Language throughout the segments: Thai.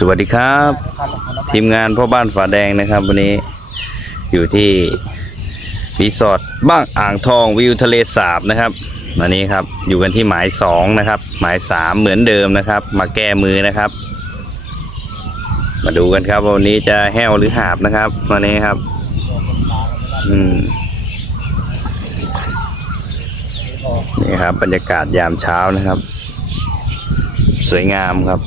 สวัสดีครับทีมงานพ่อบ้านฝาแดงนะครับวันนี้อยู่ที่รีสอร์ทบ้างอ่างทองวิวทะเลสาบนะครับวันนี้ครับอยู่กันที่หมาย2นะครับหมาย3เหมือนเดิมนะครับมาแก้มือนะครับมาดูกันครับวันนี้จะแห้วหรือหาบนะครับวันนี้ครับนี่ครับบรรยากาศยามเช้านะครับสวยงามครับ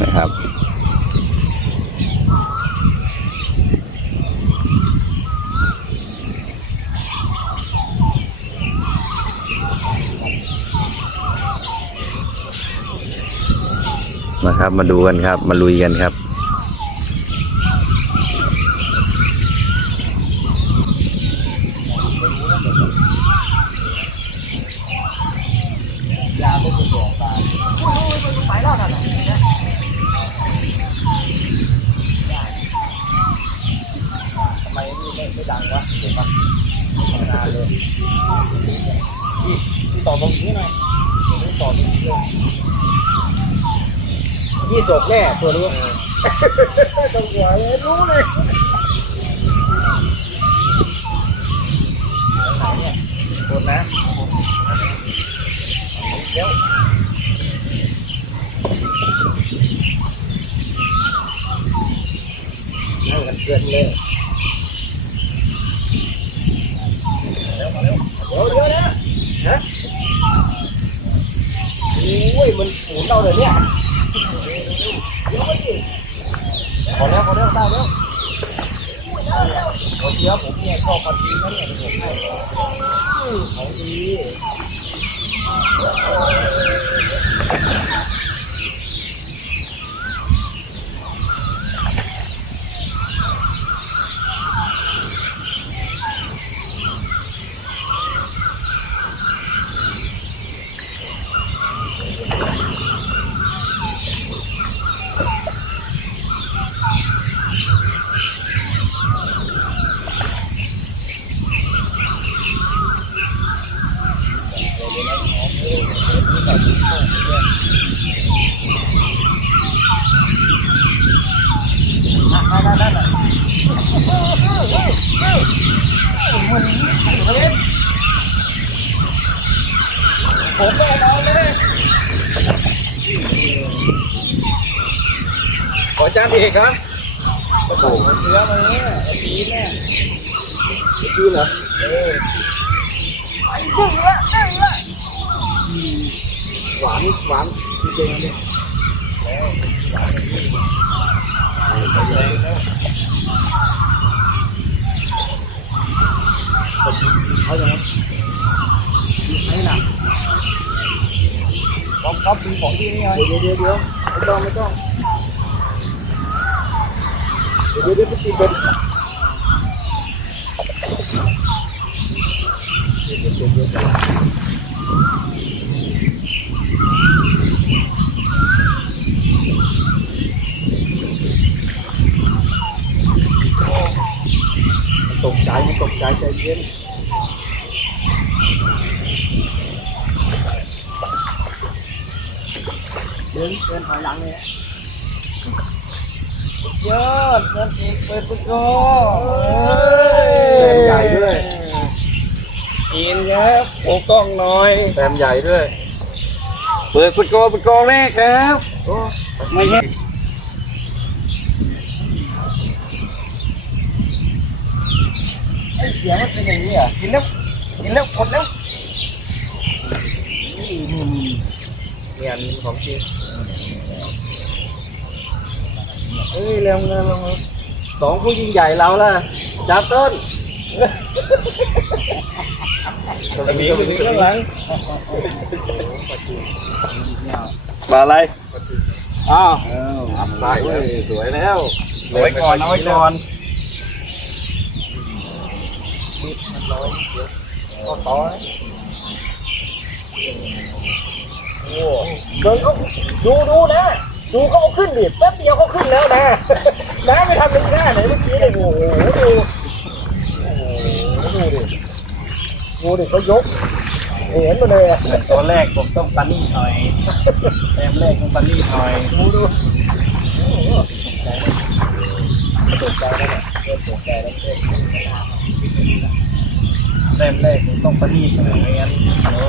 นะครับมาดูกันครับมาลุยกันครับยาไม่คุณบอกกันไปแล้วนะทำไมนี่ไม่ดังวะเห็นปะทำงานเลยที่ต่อตรงนี้หน่อยนี่ต่อตรงนี้เลยนี่จบแน่ตัวนี้ต้องหัวเลยรู้เลยไหนเนี่ยกดนะเดี๋ยวนั่งกันเกินเลยเดี๋ยวนะฮะโอ้ยมันฝูนเราเลยเนี่ยเดี๋ยวไปดิพอแล้วได้แล้วผมเดี๋ยวผมเนี่ยชอบปฏิบัติเนี่ยผมให้ของดีผมแน่นอนเลยขอจานเอกครับโอ้โหเนื้อมาเนี่ยดีแน่ดีเหรอไอ้พึ่งละหวานจริงๆเลย เขาจะให้หนักก๊อฟดึงของที่นี่ไงเดี๋ยวไม่ต้องเดี๋ยวไปตีเป็นตกใจใจเย็นเดินถอยหลังเลยนะเยอะเปิดประตูแต้มใหญ่ด้วยกินครับโอ้กล้องน้อยแต้มใหญ่ด้วยเปิดสกอร์แรกครับไม่ใช่เสียงมันเป็นอย่างนี้อ่ะกินแล้วกดแล้วเนี่ยมีของจริงเร็วสองผู้ยิ่งใหญ่เราล่ะจับต้นมีข้างหลังมาอะไรอ้าวใส่สวยแล้วเอาไว้ก่อนมันร้อยก็ต่อโอ้เดินเขาดูนะดูเขาเอาขึ้นดิแป๊บเดียวเขาขึ้นแล้วนะไม่ทำเป็นหน้าไหนเมื่อกี้เลยโอ้โหดูดิเขายกเห็นมาเลยตัวแรกผมต้องปานี่หน่อยแต้มแรกต้องปานี่หน่อยดูตกใจแล้วเนี่ยตกใจแล้วแต้มแรกผมต้องปานี่หน่อยไม่งั้นเดี๋ยว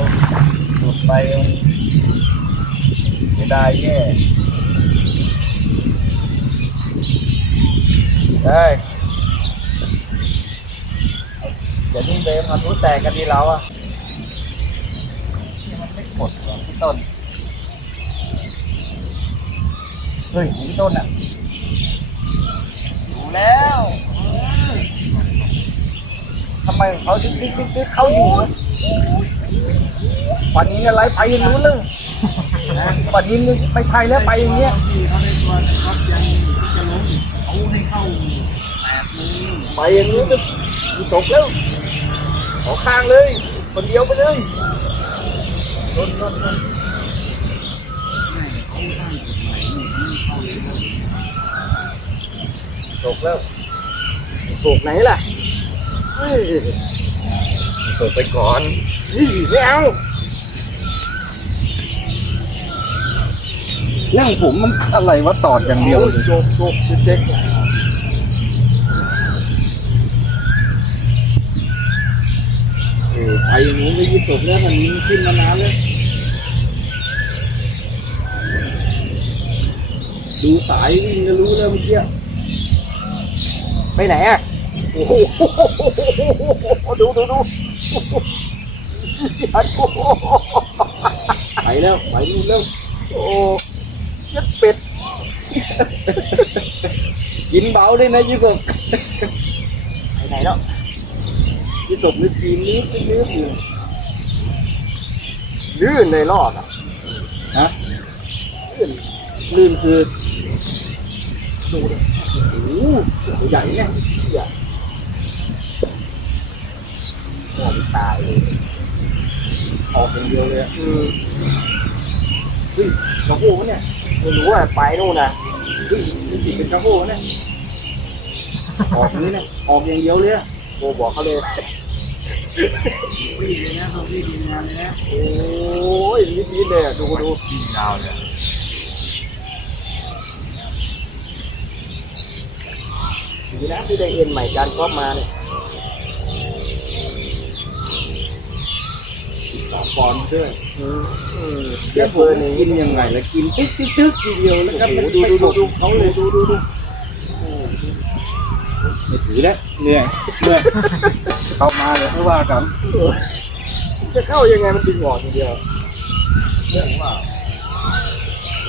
หลุดไปจะได้แย่ได้เดี๋ยวนี่เบมมันรู้แตกกันดีแล้วอ่ะมันไม่กดหรอพี่ต้นเฮ้ยพี่ต้นอ่ะดูแล้วทำไมเขาดึกเขาอยู่วันนี้อะไรไปอย่างนู้นเลยวันนี้ไม่ใช่แล้วไปอย่างเงี้ยไปอย่างนู้นจะตกแล้วขอข้างเลยคนเดียวไปเลยตกแล้วตกไหนล่ะตกไปก่อนไม่เอาเรื่องผมมันอะไรวะตอดอย่างเดียวโซกเช็คไปอย่างนู้นไม่ยี่สิบแล้วมันขึ้นมานานเลยดูสายวิ่งก็รู้แล้วเมื่อกี้ไปไหนอ่ะโอ้โหดูไปแล้วไปนู่นแล้วโอ้ยัดเป็ดกินเบาเลยนะยี่สิบไปไหนแล้วยี่สิบนึกกินนึกอยู่ลื่นเลยรอดอ่ะฮะลื่นคือดูดิโอ้โหตัวใหญ่เนี่ยใหญ่โอ้ตายเลยออกเป็นเดียวเลยกระโปงเนี่ยไม่รู้ว่าไปนู่นนะนี่สิเป็นกระโปงเนี่ยออกนี้เนี่ยออกอย่างเดียวเลยโบบอกเขาเลยวิ่งเลยนะเขาวิ่งงานเลยนะโอ้ยนิดเลยดูวิ่งยาวเลยดีนะที่ได้เอ็นใหม่จานก๊อฟมาเนี่ย13 ปอนด์ด้วยเดี๋ยวเพื่อนกินยังไงแล้วกินตึ๊กทีเดียวแล้วก็ดูเขาเลยดูไม่ถือแล้วเหนื่อยเข้ามาเลยไม่ว่ากันจะเข้ายังไงมันดึงออกทีเดียวเรื่องว่า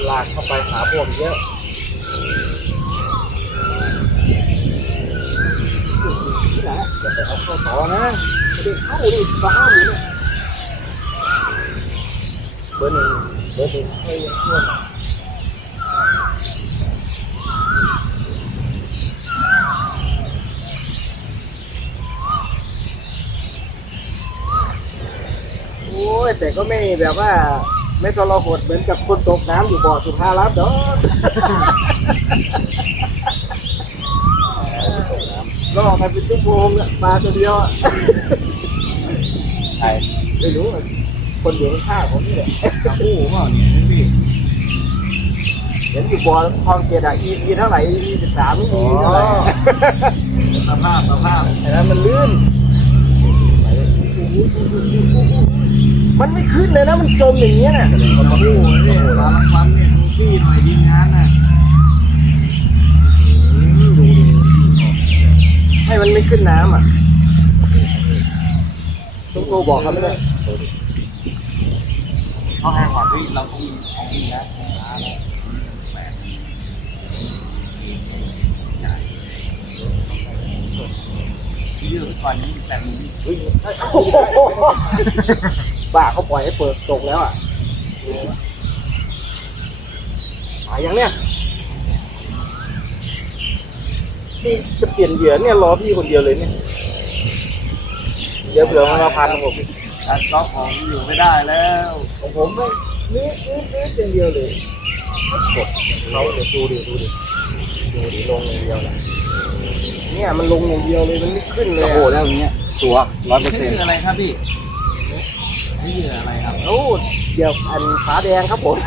ลากเข้าไปหาพวกเยอะนี่แหละอย่าไปเอาเข้าต่อนะไม่ได้เข้าดิฟ้าอยู่เนี่ยเบอร์หนึ่งเฮ้ยยังช่วยโอ้ยแต่ก็ไม่แบบว่าไม่ทรหดเหมือนกับคนตกน้ำอยู่บ่อสุภาลับดอกล่อไปเป็นชั่วโมงมาตัวเดียวใช่ไม่รู้คนอยู่ข้างผมนี่แหละโอ้โหเปล่าเนี่ยพี่เห็นอยู่บ่อคลองเกียรติอ่ะ EP เท่าไหร่ EP 13ไม่มีเท่าไหร่สภาพแต่นั้นมันลื่นมันไม่ขึ้นเลยนะมันจมอย่างเงี้ยน่ะโอ้โหนี่รางวัลเนี่ยดูพี่หน่อยทีมงานน่ะดูให้มันไม่ขึ้นน้ำอ่ะต้องโทรบอกเขาไม่ได้เขาให้ความวิ่งเราต้องเอาวิ่งนะยืดก่อนนี้แต่วิ่งบ้าเขาปล่อยให้เปิดตกแล้วอ่ะหายยังเนี่ยนี่จะเปลี่ยนเหยื่อเนี่ยรอพี่คนเดียวเลยเนี่ยเดี๋ยวเผื่อมันมาพันผมการล็อกของอยู่ไม่ได้แล้วของผมไม่นี่เป็นเดียวเลยกดเขาเดี๋ยวดูดิลงอย่างเดียวแหละเนี่ยมันลงอย่างเดียวเลยมันไม่ขึ้นเลยโอ้โหแล้วอย่างเงี้ยตัว100%นี่อะไรครับพี่นี่เหยื่ออะไรครับโอ้เหยื่ออันขาแดงครับผม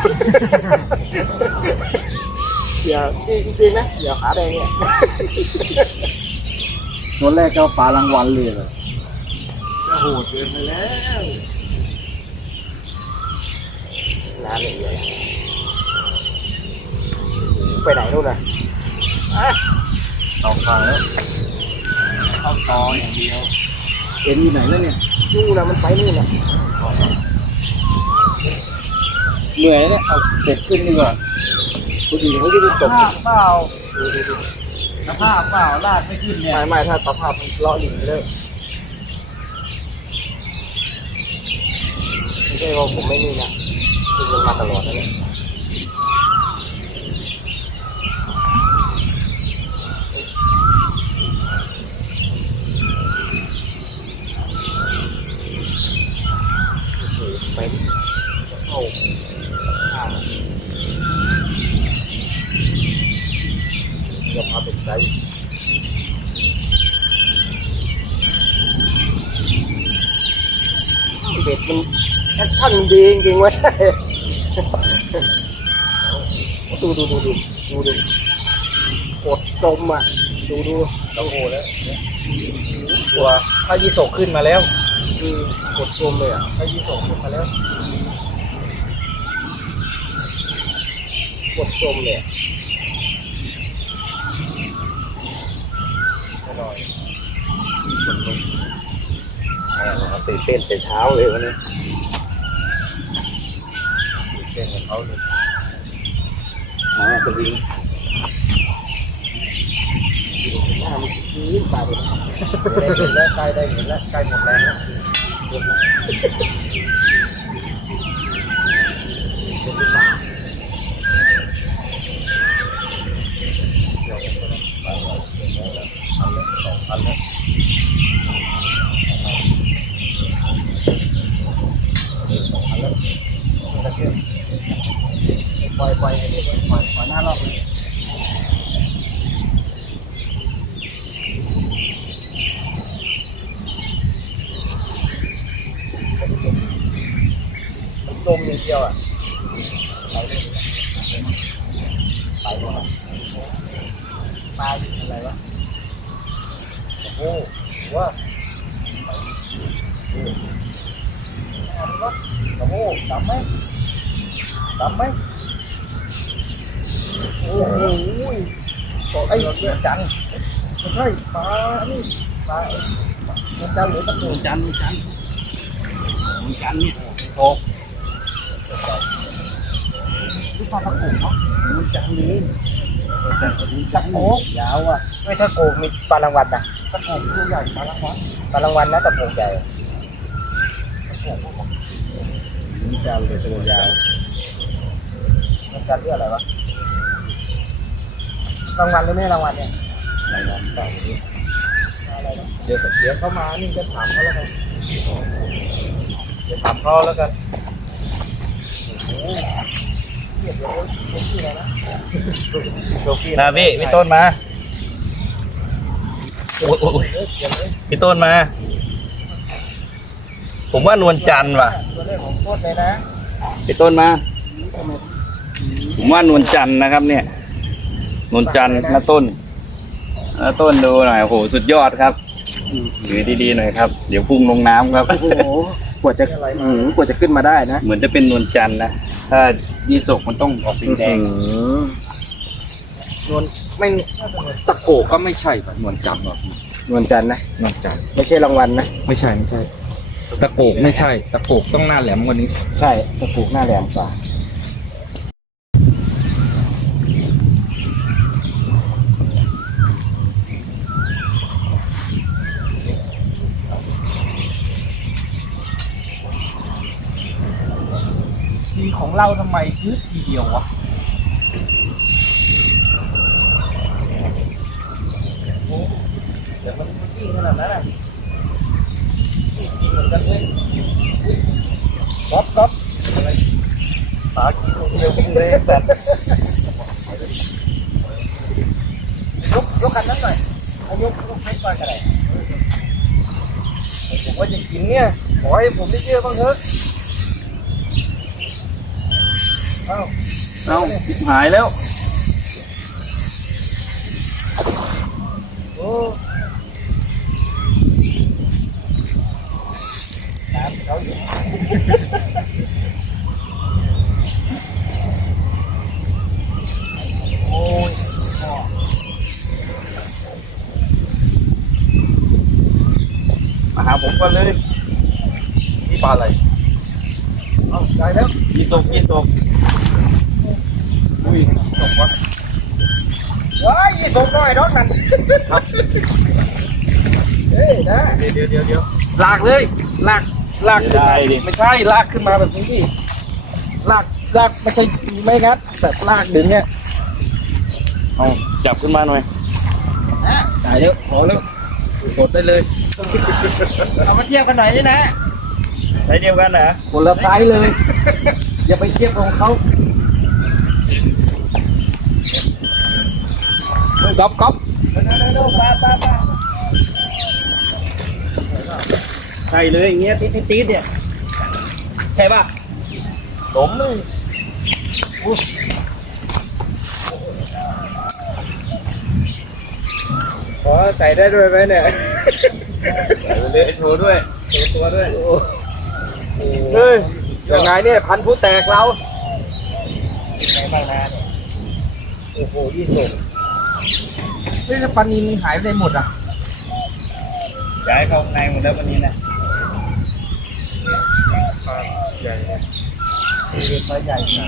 เหยื่อจริงๆนะเหยื่อขาแดงเนี่ยตัวแรกก็ปลารางวัลเลยจะโหดเกินไปแล้วน้ำอย่างเดียวไปไหนนู่นน่ะต่อขาแล้วเข้าตออย่างเดียวเอ็นอยู่ไหนแล้วเนี่ยนู่นนะมันไปนู่นน่ะเหนื่อยเนี่ยเอาเด็ดขึ้นดีกว่าผู้ดีเขาจะได้จบเปล่าสภาพเปล่าลาดไม่ขึ้นเนี่ยไม่ถ้าสภาพมันเลาะหลีเลยไม่ใช่ว่าผมไม่นี่นะคือมันมาตลอดนั่นแหละไปเข้าข้างยอมเอาเป็นใจเด็กมันแอคชั่นดีจริงๆเว้ยดูกดจมอ่ะดูต้องโหแล้วตัวพายิโศกขึ้นมาแล้วคือกดจมเลยอ่ะพายิโศกขึ้นมาแล้วกดจมเลยอร่อยกดลงตื่นเต้นแต่เช้าเลยวันนี้ตื่นเต้นกับเขาเลยมาจะวิ่งหน้ามันยิ้มตาไปแล้วใกล้ได้เห็นแล้วใกล้หมดแรงแล้วปล่อยหน้ารอบเลยมันจมอย่างเดียวอ่ะไปเลยไปหมดมาอยู่อะไรวะโอ้โหว่าโอ้โหดำไหมโอ้โหไอ้จันไม่ใช่ปลานี่ปลาจันหรือตะปูจันนี่โต ที่ปลาตะโกเนาะมันจังนี้ตะโกยาวอ่ะไม่ถ้าโกมีปลารางวัลนะตะโกตัวใหญ่ปลารางวัลนะตะโกใหญ่มันจังเลยตัวยาวมันจังเรื่องอะไรวะรางวัลหรือไม่รางวัลเนี่ยรางวัลเปล่าอะไรนะเดี๋ยวเขามานี่จะถามเขาแล้วกันจะถามเขาแล้วกันนะพี่ต้นมาโอ้ยพี่ต้นมา ผมว่านวลจันทร์ว่ะ ตัวเลขของโคตรเลยนะ พี่ต้นมา ผมว่านวลจันทร์นะครับ เนี่ยนวลจันทร์นะต้นดูหน่อยโอ้โหสุดยอดครับถือดีๆหน่อยครับเดี๋ยวพุ่งลงน้ำครับ โอ้โหกว่าจะขึ้นมาได้นะ เหมือนจะเป็นนวลจันทร์นะถ้ายีสกมันต้องออกสีแดง นวลไม่ตะโกก็ไม่ใช่แบบนวลจันทร์หรอกนวลจันทร์นะนวลจันทร์ไม่ใช่รางวัลนะไม่ใช่ตะโกกไม่ใช่ตะโกกต้องหน้าแหลมกว่านี้ใช่ตะโกกหน้าแหลมกว่าทีของเราทำไมยืดทีเดียววะเดี๋ยวมันกิ้งขนาดนั้นอ่ะกิ้งเหมือนกันเลยก๊อปอะไรปากิ้งเดียวกิ้งเลยสัตว์ยกคันนั้นหน่อยยกให้ก่อนกันเลยผมว่าจะกินเนี่ยขอให้ผมได้เชื่อบ้างเถอะเอาหายแล้วโอ้น้ำเขาอยู่โอ้ยมาหาผมก่อนเลยนี่ปลาอะไรเอาได้แล้วยีสกอุ้ยตกวะว้ายยี่สกน้อยน้องนั่นเฮ้ยนะเดี๋ยวลากเลยลากขึ้นมาไม่ใช่ลากขึ้นมาแบบนี้ดิลากไม่ใช่ไม่งัดแต่ลากดึงเนี่ย เอาจับขึ้นมาหน่อย ได้แล้วพอแล้วกดได้เลยเอามาเทียบกันหน่อยนี่นะ ใช้เดียวกันนะ คนละไซส์เลย อย่าไปเทียบของเขาก๊อปใช่เลยอย่างเงี้ยตีดเนี่ยใช่ป่ะ หลมเลยขอใส่ได้ด้วยไหมเนี่ยใส่ไปเลยโชว์ด้วยโชว์ตัวด้วยเฮ้ยยังไงเนี่ยพันผู้แตกเราไงบ้างนะเนี่ยโอ้โหยี่สิบเฮ้ยปลานิลหายไปหมดอ่ะ ย้ายเข้าในหมดแล้ววันนี้นะปลาใหญ่เนี่ยปลาใหญ่จริง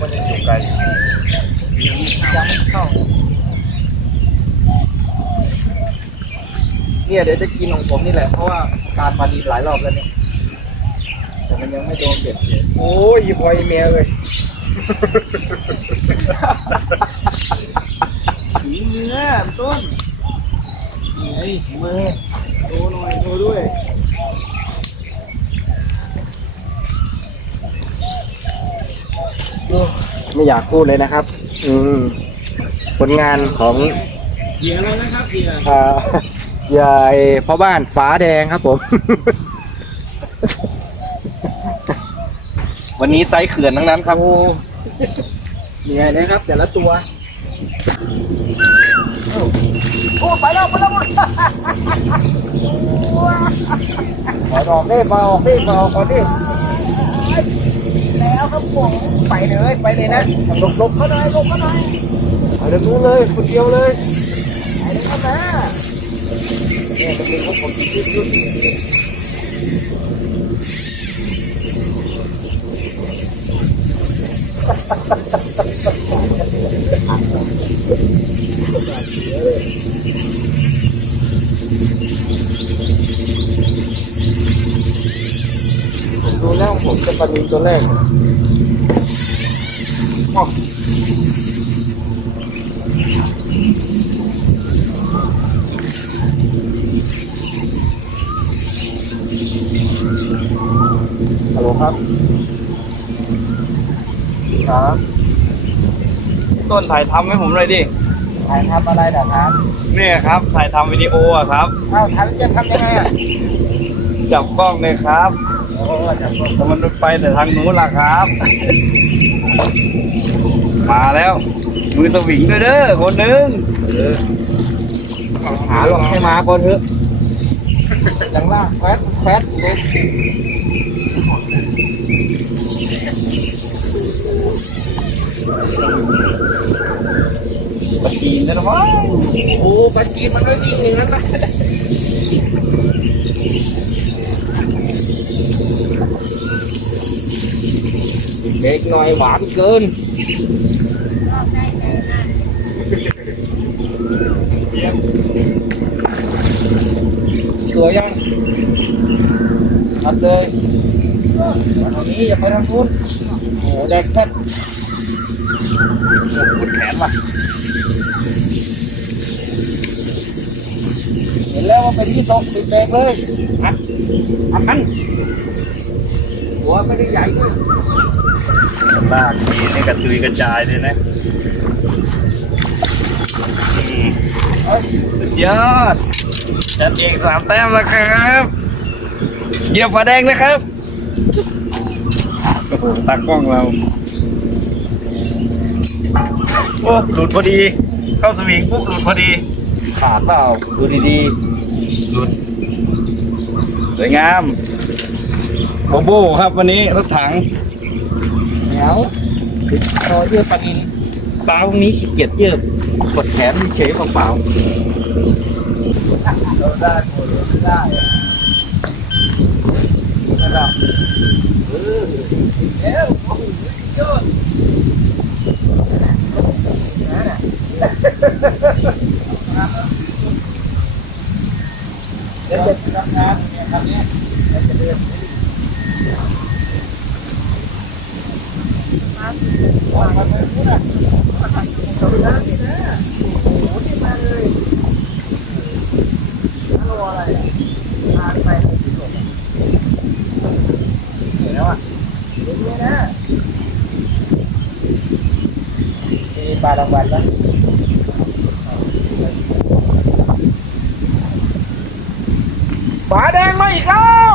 มันยังอยู่ไกลยังไม่เข้าเนี่ยเดี๋ยวจะกินของผมนี่แหละเพราะว่าการปลานิลหลายรอบแล้วเนี่ยแต่มันยังไม่โดนเบ็ดเลยโอ้ยพอยเมียเลยผีเนื้อต้นไอ้มือโดหน่อยโดด้วยไม่อยากพูดเลยนะครับผลงานของเหยื่ออะไรนะครับเหยื่อพ่อบ้านฝาแดงครับผม วันนี้ไซส์เขื่อนทั้งนั้นครับเหนื่อยเลยครับแต่ละตัวโอ้ไปแล้วขอดอกได้เบาขอดิแล้วครับผมไปเลยนะหลบเข้าหน่อยไปเดี๋ยวนู้นเลยคนเดียวเลยไปเลยครับนะ เนี่ยมันเป็นของผมที่ยืดผมดูแล้วผมจะปลานิลตัวแรกอ๋อฮัลโหลครับครับ ต้นถ่ายทำให้ผมเลยดิ ถ่ายทำอะไรนะครับ เนี่ยครับถ่ายทำวิดีโออะครับ เอ้าทำจะทำยังไงอ่ะ จับกล้องเลยครับ โอ้จับ แต่มันไปแต่ทางนู้นล่ะครับ มาแล้ว มือสวิงด้วยเด้อคนหนึง หาหลอกให้มาก่อนเถอะยังล่างแฟดเลย ปะจีนนะวะ โอ้ปลาจีนมันก็ยิงอย่างนั้นนะเด็กหน่อยหวานเกินตัวยังทัดเลยมาทางนี้อย่าไปทางนู้นโอ้โหแดกแค่ ปวดแขนว่ะ เห็นแล้วว่าเป็นที่ตกติดเบรกเลยอัดมันหัวไม่ได้ใหญ่ด้วย ลากทีนี่กระจุยกระจายเลยนะสุดยอดจัดเอง3 แต้มแล้วครับเหยียบฝาแดงนะครับโอ้โหตากล้องเราโอ้หลุดพอดี เข้าสวิงปุ๊บหลุดพอดี ขาดเปล่าดูดี หลุดสวยงามโบโบครับวันนี้รถถัง ๆแล้วรอเยือกปลานินปลาพวกนี้ขี้เกียจเยือกกดแขนเฉยๆเปล่าๆเราได้หมดเลยได้ระดับเอ้วโอ้โหยอดเดี๋ยวจะทำงานเนี่ยครับเนี่ยเดี๋ยวจะเดินวางมาเลยพูดอ่ะสวัสดีนะพี่นะโอ้โหนี่มาเลยฮัลโหลอะไรอ่ะทานไปที่สุดเห็นแล้วอ่ะเห็นเลยนะมีปลารางวัลนะฝาแดงมาอีกแล้ว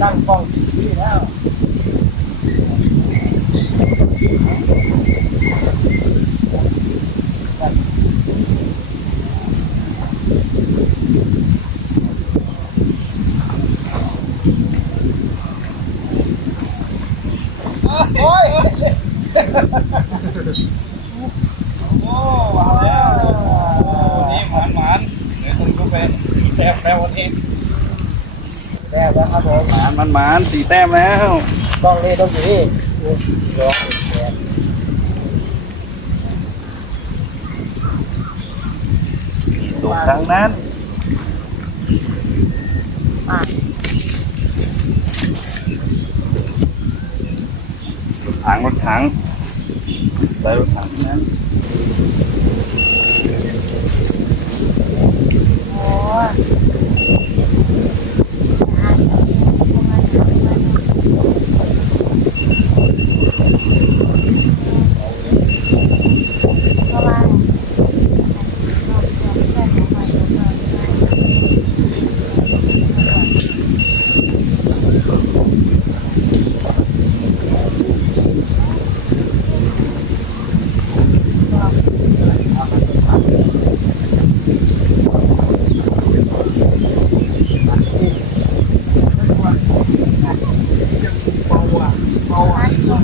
ตั้งกล้องที่แล้วโอ้ยโอ้ว้าวแล้ว นี่หมานเดี๋ยวคุณก็ไปแต้มแล้ววันนี้ แล้แล้วครับผม หมาน4 แต้มแล้ว กล้องนี้ต้องอยู่นี่ร้องแขน สูงทางนั้นรถถังใส่รถถังนั้น โอ้เพราะว่า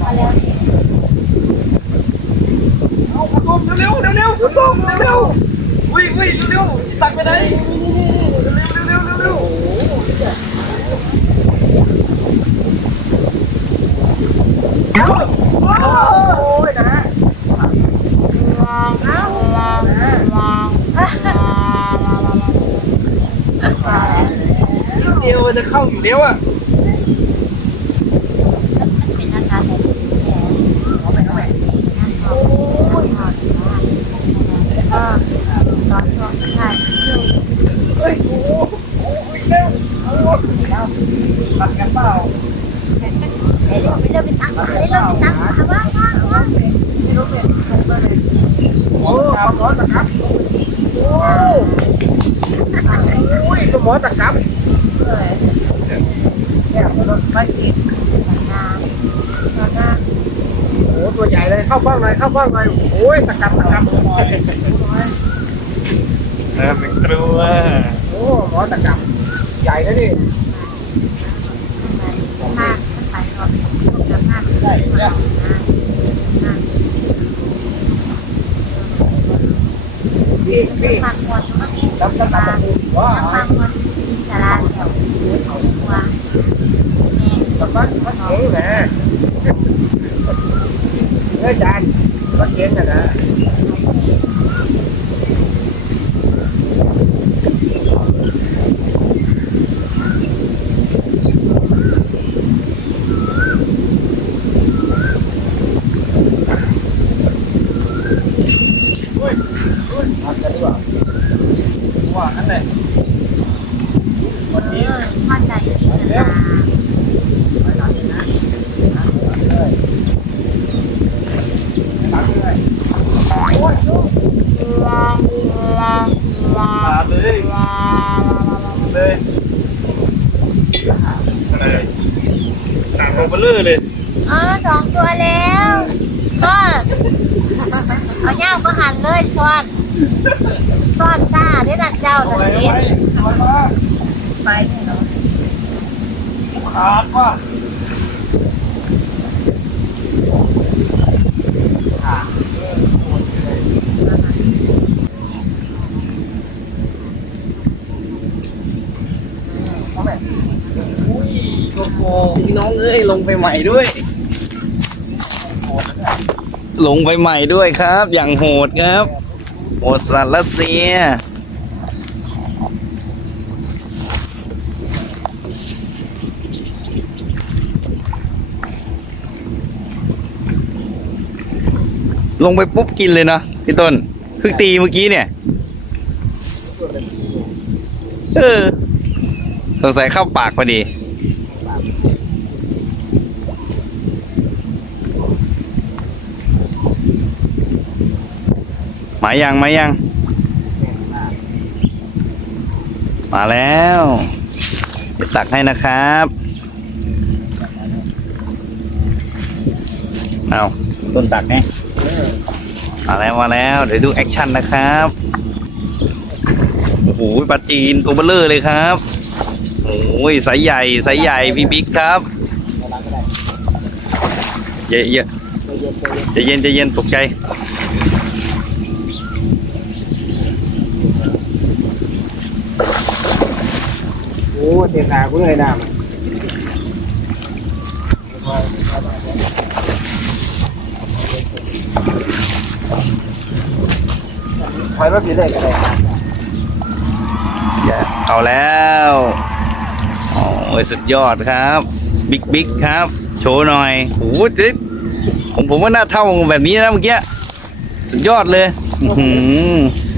มาแล้วนี่ เอากระตุ้มเร็วกระตุ้มเร็ววิ่งเร็วตักไปไหนเร็วโอ้ยนะเดียวจะเข้าอยู่แล้วอ่ะ มันเป็นอาการแบบนี้แหละโอ้ยก็ตอนช่วงท้าย เฮ้ยโอ้เร็วตัดกันเปล่า ไม่เลิกเป็นตังค์ไม่เลิกเป็นตังค์ว่า โอ้ความร้อนนะครับโอ้ยก็หมอตะกับ เลยแอบรถไปกินงานตอนนั้น โอ้ตัวใหญ่เลยเข้ากล้องหน่อยโอ้ยตะกับเป็นกลัวโอ้หมอตะกับใหญ่นะนี่ มากไปรอบจะมาก ได้เนี่ยพี่ มากกว่าเมื่อกี้ รับกระตับว่า มากกว่าที่สาราแถวตัวแม่ กระตับมันเก๋แหละเฮ้ยจานมันเก๋นะ ทำกันดีกว่าว่านั่นแหละวันนี้ มั่นใจที่จะมา ไปหลังนะเลยหลังเลยโอ้ยมาเลยเลยอะไรต่างลงไปเรื่อยเลย 2 ตัวแล้ว ก็เอาเงาก็หันเลยซ้อนซ่าได้ดักเจ้า เอา ตะ ไว้ เกียบ เอาไว้ ไปเนาะ ขาดว่ะ อุ้ยโกโก้พี่น้องเอ้ยลงไปใหม่ด้วยลงไปใหม่ด้วยครับ อย่างโหดครับโหดสัตว์รัสเซียลงไปปุ๊บกินเลยเนาะพี่ต้นเพิ่งตีเมื่อกี้เนี่ยสงสัยเข้าปากพอดีมายังมาแล้วจะตักให้นะครับเอาต้นตักไงมาแล้วเดี๋ยวดูแอคชั่นนะครับโอ้โหปลาจีนตัวเบลเลอร์เลยครับโอ้ยสายใหญ่พี่บิ๊กครับเยอะใจเย็นตกใจโอ้เต็มหนากูเลยน้ำถอยรถอยู่เลยกันเลย เอาแล้วโอ้ยสุดยอดครับบิ๊กครับโชว์หน่อยโอ้โหผมว่าน่าเท่าแบบนี้นะเมื่อกี้สุดยอดเลย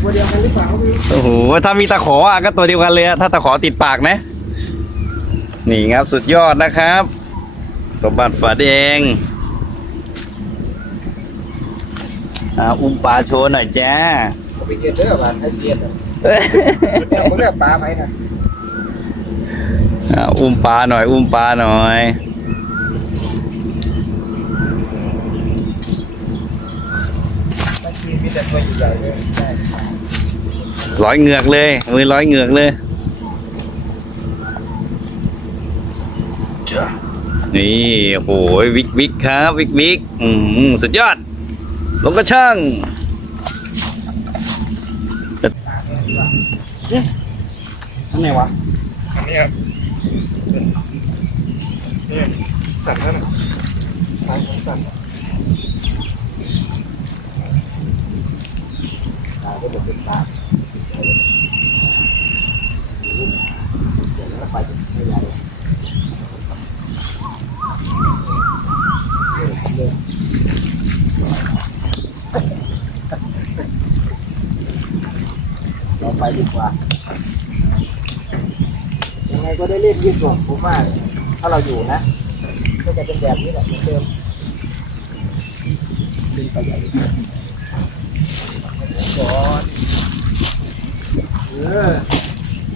ตัวเดียวกันหรือเปล่าพี่ โอ้โหถ้ามีตะขออ่ะก็ตัวเดียวกันเลยถ้าตะขอติดปากนะนี่ครับสุดยอดนะครับตัวบัตรฝาแดงอุ้มปลาโชว์หน่อยจ้า ไปเกียร์เด้อบ้านไทยเกียร์เนี่ยผมเรียกปลาไปนะ อุ้มปลาหน่อยมีแต่ตัวใหญ่เลย ร้อยเหงือกเลยมือร้อยเหงือกเลยจ้า นี่โอ้ยวิกวิกครับวิกวิกสุดยอดลงกระช่าง อันไหนวะอันนี้ครับนี่สั่นแล้วนะสั่นตาก็จะเป็นตาเดี๋ยวแล้วไปจะไม่ยาวเราไปดีกว่ายังไงก็ได้เล่นยืดหยุ่นผมว่าถ้าเราอยู่นะก็จะเป็นแบบนี้แหละเหมือนเดิมดึงไปใหญ่ก่อน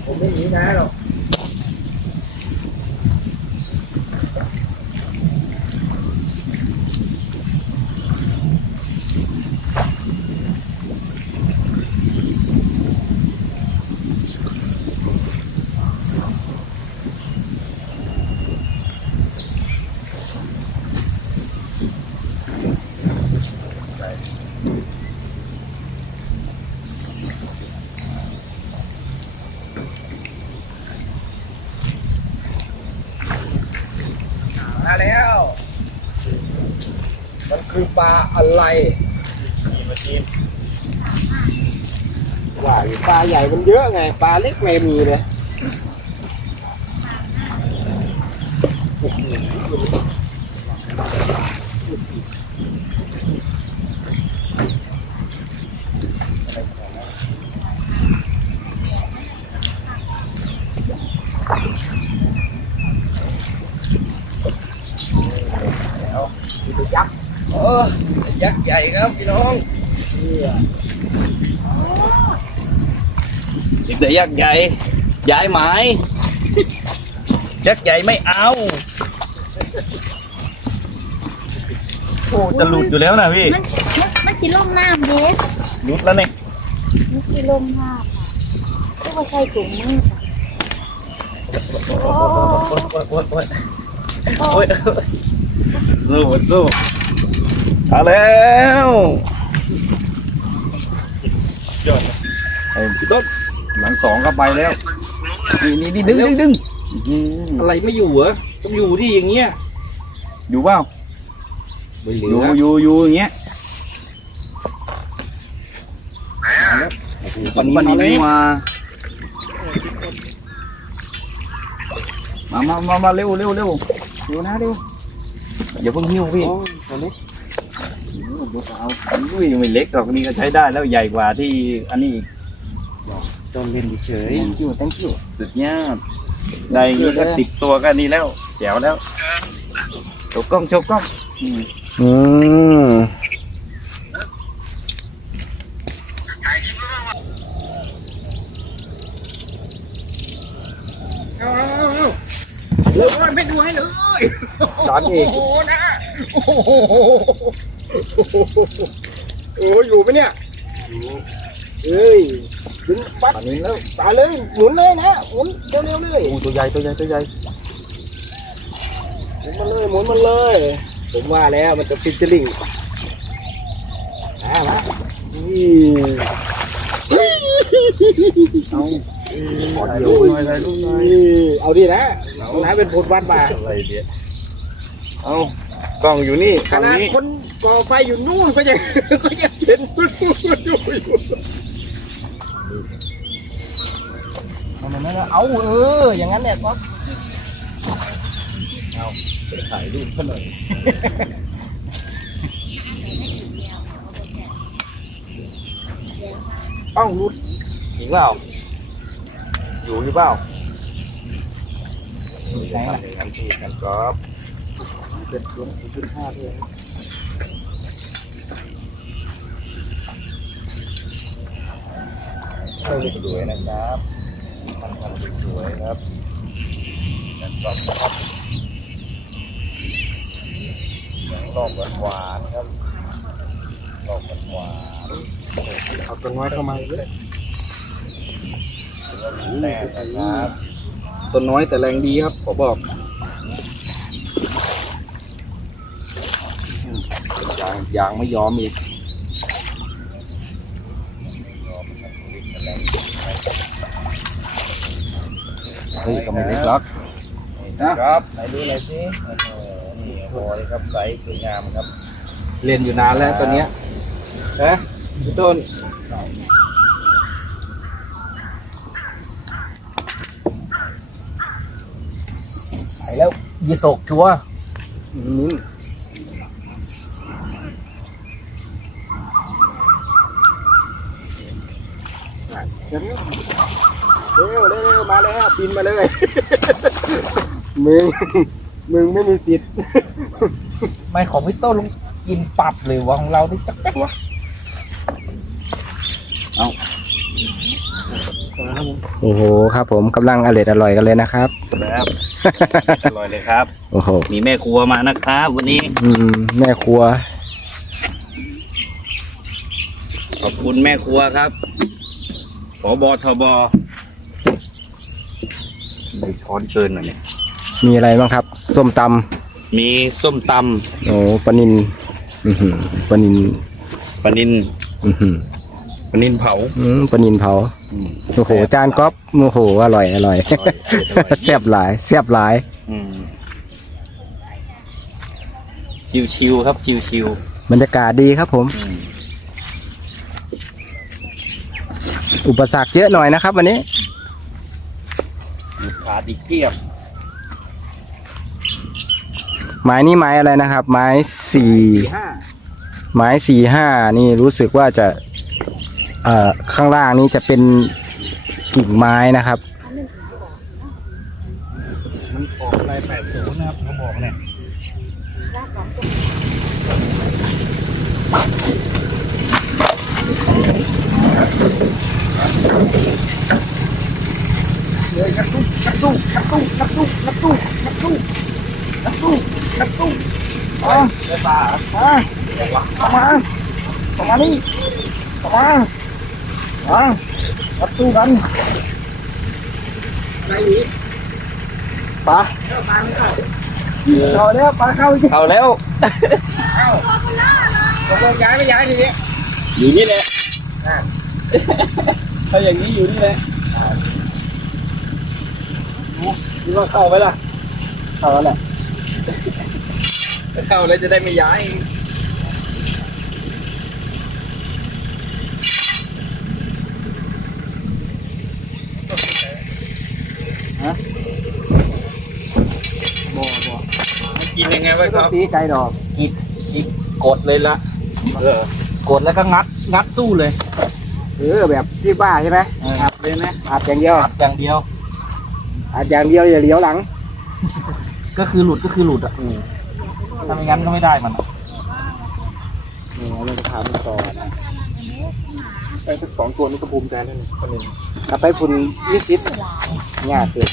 ผมไม่หนีนะหรอกมาแล้ว มันคือปลาอะไรว่าอยู่ปลาใหญ่มันเยอะไง ปลาเล็กไม่มีเลยยักษ์ยักษ์ใหญ่ครับพี่น้อง เด็กยักษ์ใหญ่ย้ายหมายยักษ์ใหญ่ไม่เอาโอ้จะหลุดอยู่แล้วนะพี่ มันกินลมน้ำเด็ก หลุดแล้วเนี่ย มันกินลมน้ำก็ว่าใส่ถุงมือ โอ้ยสู้เอาแล้วไอ้พี่ต้นหลังสองก็ไปแล้วนี่ดึงอะไรไม่อยู่เหรอต้องอยู่ที่อย่างเงี้ย อยู่เปล่า ไม่เหลื อยู่อย่างเงี้ยวันนี้มาเร็วดูนะเร็วอย่าเพิ่งหิ้วพี่ ตัวนี้ เอาอุ้ยไม่เล็กหรอกนี่ก็ใช้ได้แล้วใหญ่กว่าที่อันนี้อีก ต้นเล่นเฉย thank you สุดยอดได้อย่างนี้ก็10 ตัวก็นี่แล้วแจ๋วแล้วโชว์กล้องเลยไม่ดูให้เลยตอนนี้โอ้โหนะโอ้โหโอ้อยู่ไหมเนี่ยเฮ้ยดึงปัดแล้วตายเลยหมุนเลยนะหมุนเร็วเลยตัวใหญ่หมุนมาเลยผมว่าแล้วมันจะฟิชเชอร์ลิงมาขอเดียวเอาดินะน้าเป็นพลวัดมาอะไรเดียเอากล้องอยู่นี่ขนาดคนก่อไฟอยู่นู่นก็ยังเห็นเอาอย่างนั้นเนี่ยก็เอาถ่ายรูปกันหน่อยเอ้ารุดอีกเปล่าอยู่หรือเปล่าไหนล่ะกันทีกันกอล์ฟเป็นตัว0.5ด้วยสวยนะครับทำสวยครับกันกอล์ฟครับรอบหวานครับรอบหวานเอาตัวน้อยเข้ามาด้วยแรงนะครับต้นน้อยแต่แรงดีครับขอบอก ยางไม่ยอมอีกเฮ้ยก็ไม่เล็กหรอกนะครับไหนดูหน่อยสินี่โอ้ยครับไซส์สวยงามครับเรียนอยู่นานแล้วตัวเนี้ยนะพี่ต้นไปแล้วยีตกชัวร์นิ่มเร็วมาแล้วปีนมาเลยมึงไม่มีสิทธิ์ไม่ของพี่ต้นลงกินปับเลยวะของเราดิจักแป๊กวะเอา โอ้โหครับผมกำลังอร่อยกันเลยนะครับ ครับอร่อยเลยครับ โอ้โห มีแม่ครัวมานะครับ วันนี้ แม่ครัว ขอบคุณแม่ครัวครับผบทบได้ช้อนเกินหน่อยเนี่ย มีอะไรบ้างครับ ส้มต มีส้มต ำโอ้ปลานินปลานิน ำปลานิน ปลานินเผา ปลานินเผาโอ้โหจานก๊อฟโอ้โหอร่อยแซ่บหลาย อืมชิวๆครับชิว บรรยากาศดีครับผม ๆอุปสรรคเยอะหน่อยนะครับ วันนี้ ขาดอีกเกียบ ไม้นี่ไม้อะไรนะครับ ไม้สี่ 5 ไม้4-5นี่รู้สึกว่าจะข้างล่างนี้จะเป็นกิ่งไม้นะครับ มันออกอะไร80นะครับเขาบอกเนี่ยเลยนักสู้อ๋อไปป่ามานี่นักสู้กันไหนอีกปลาเข้าแล้วปลาเข้าแล้วตกลงย้ายไม่ย้ายทีนี้ อยู่นี่แหละ ถ้าอย่างนี้อยู่นี่แหละดูว่าเข้าไหมล่ะเข้าแล้วแหละเข้าแล้วจะได้ไม่ย้ายฮะบ่กินยังไงวะครับ ตีไก่ดอกอีกกดเลยละกดแล้วก็งัดสู้เลยแบบที่บ้าใช่ไหมอัดเลยนะอัดอย่างเดียวอย่าเลี้ยวหลังก็คือหลุดอ่ะถ้าไม่งั้นก็ไม่ได้มันเราจะถามมันต่อนะไปสัก2 ตัวนี้ก็ภูมิใจแล้วนี่คนหนึ่งกลับไปพุ่นวิจิตเนี่ยเกิด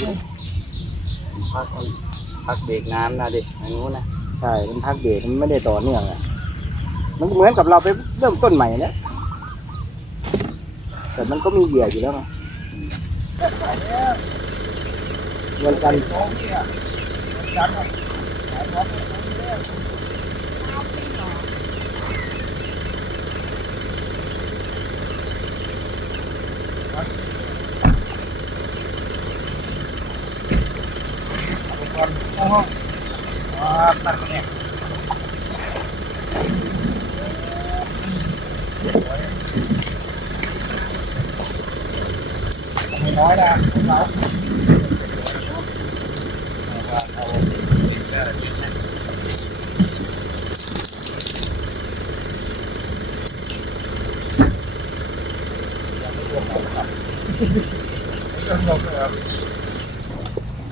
พักเบรกน้ำนะดิอย่างนู้นนะใช่มันพักเบรกมันไม่ได้ต่อเนื่องอ่ะมันเหมือนกับเราไปเริ่มต้นใหม่นะแต่มันก็มีเหยื่ออยู่แล้วไงเหมือนกันตัดเนี่ยไม่น้อยนะพวกเรา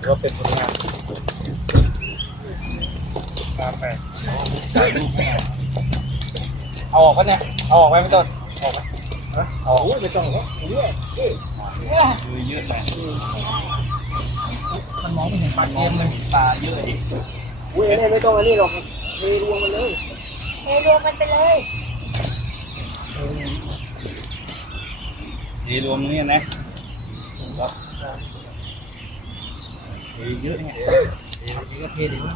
ก็เป็นผลงานไปเอาออกปะเนี่ยเอาออกไหมไม่ต้นออกไหมเอาไม่ต้องหรอกเยอะนะมันมองไม่เห็นปลาเค็มมันปลาเยอะดิอุ้ยอันนี้ไม่ต้องอันนี้หรอกเทรวมมันเลยไปเลย ดีรวมนี่นะเยอะเนี่ย เทดีวะ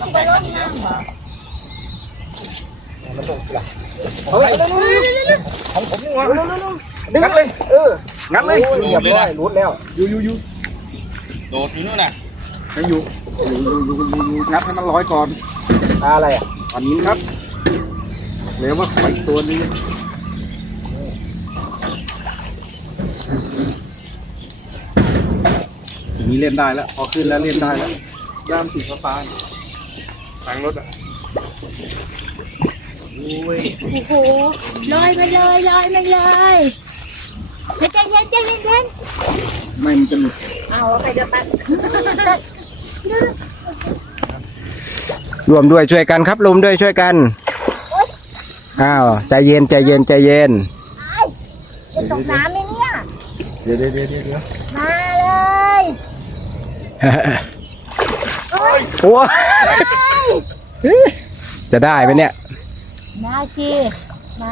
ต้องไปรดน้ำเหรอ เฮ้ยของผมนี่วะงัดเลยงัดเลยเรียบร้อยรุดแล้วอยู่โดดที่นู่นน่ะไม่อยู่งัดให้มันลอยก่อนอะไรอ่ะอันนี้ครับเรียกว่าไฟตัวนี้อย่างนี้เล่นได้แล้วพอขึ้นแล้วเล่นได้แล้วด้ามสีฟ้าทางรถอ่ะโอ้โหลอยมาเลยลอยมาเลยใจเย็นใจเย็นใจเย็น ไม่มันจะหลุด เอาไปเดี๋ยวแป๊บ รวมด้วยช่วยกันครับรวมด้วยช่วยกันอ้าวใจเย็นใจเย็นใจเย็น จะตกน้ำไหมเนี่ย เดี๋ยวมาเลย โอ้จะได้ไหมเนี่ย มาสิม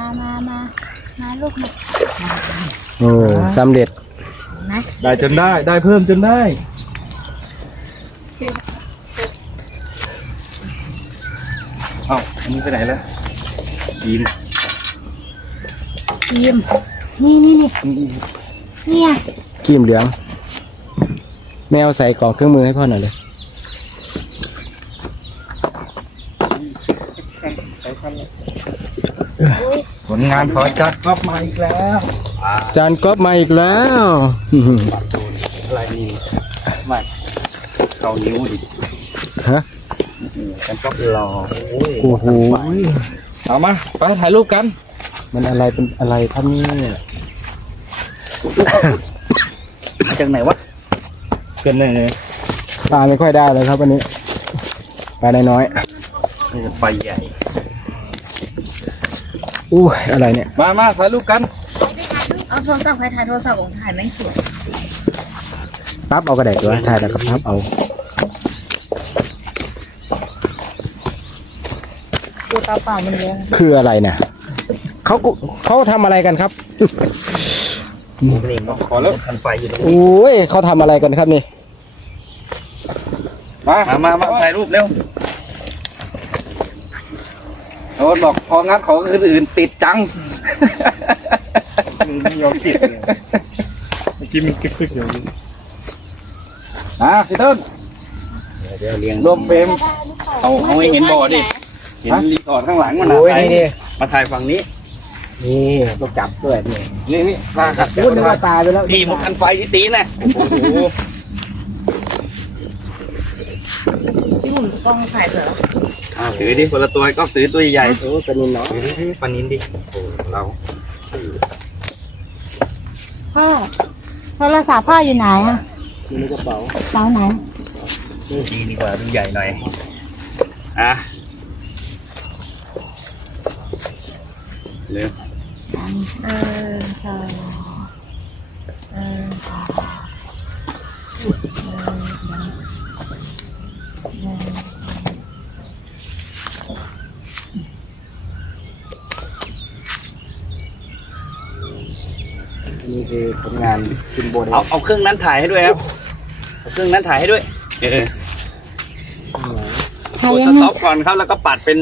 าลูกมา โอ้สำเร็จ นะ ได้จนได้เพิ่มจนได้เอ้าอันนี้ไปไหนแล้วยีน ทีมนี่เนี่ย ครีมเหลืองแมวใส่กล่องเครื่องมือให้พ่อหน่อยเลย ผลงานขอจัดก๊อปมาอีกแล้ว จานก๊อฟมาอีกแล้ว อะไรนี่ไม่เกานิ้วดิ ฮะ กันก๊อปรอ โอ้โห เอามาไปถ่ายรูปกัน มันอะไรเป็นอะไรครับเนี่ย มาจากไหนวะเกินเลย ปลาไม่ค่อยได้เลยครับวันนี้ปลาน้อย นี่ไฟใหญ่ ๆอู้อะไรเนี่ย มาถ่ายรูปกัน เอาโทรศัพท์ไปถ่ายโทรศัพท์ของถ่ายไม่สวย ปั๊บเอากระดาษตัวถ่ายแล้วก็ปั๊บเอา ดูตาเปล่ามันเยอะ คืออะไรเนี่ยเขาทำอะไรกันครับ นี่ขอแล้วทันไฟอยู่ตรงนี้ โอ้ยเขาทำอะไรกันครับนี่ มาถ่ายรูปเร็วโอ้บอกพองัดของอื่นๆติดจังไม่ยอมติดเลยเมื่อกี้มันกึกๆอยู่พี่ต้นเดี๋ยวเลี้ยงรวมเฟรมเอาให้เห็นบ่อดิเห็นรีสอร์ทข้างหลังมัน โอ้ยนี่ มาถ่ายฝั่งนี้ นี่ต้องจับด้วยนี่ นี่ปลากัด พูดนึกว่าตายไปแล้ว พี่หมดกันไฟที่ตีนนะโอ้โห พี่หมุนกล้องถ่ายเถอะ ถือดิคนละตัวก็ถือตัวใหญ่ โอ้ตัวนี้เนาะ ถือดิปลานินดิเรา พ่อโทรศัพท์พ่ออยู่ไหนอ่ะ อยู่ในกระเป๋า เป๋าไหน ดีกว่าดูใหญ่หน่อยเร็ว ใช่นี่คือผลงานซิมโบเดล เอาเครื่องนั้นถ่ายให้ด้วยครับเอาเครื่องนั้นถ่ายให้ด้วยถ่าย กด ยั ส งไง ต็อปก่อนครับแล้วก็ปัดเป็น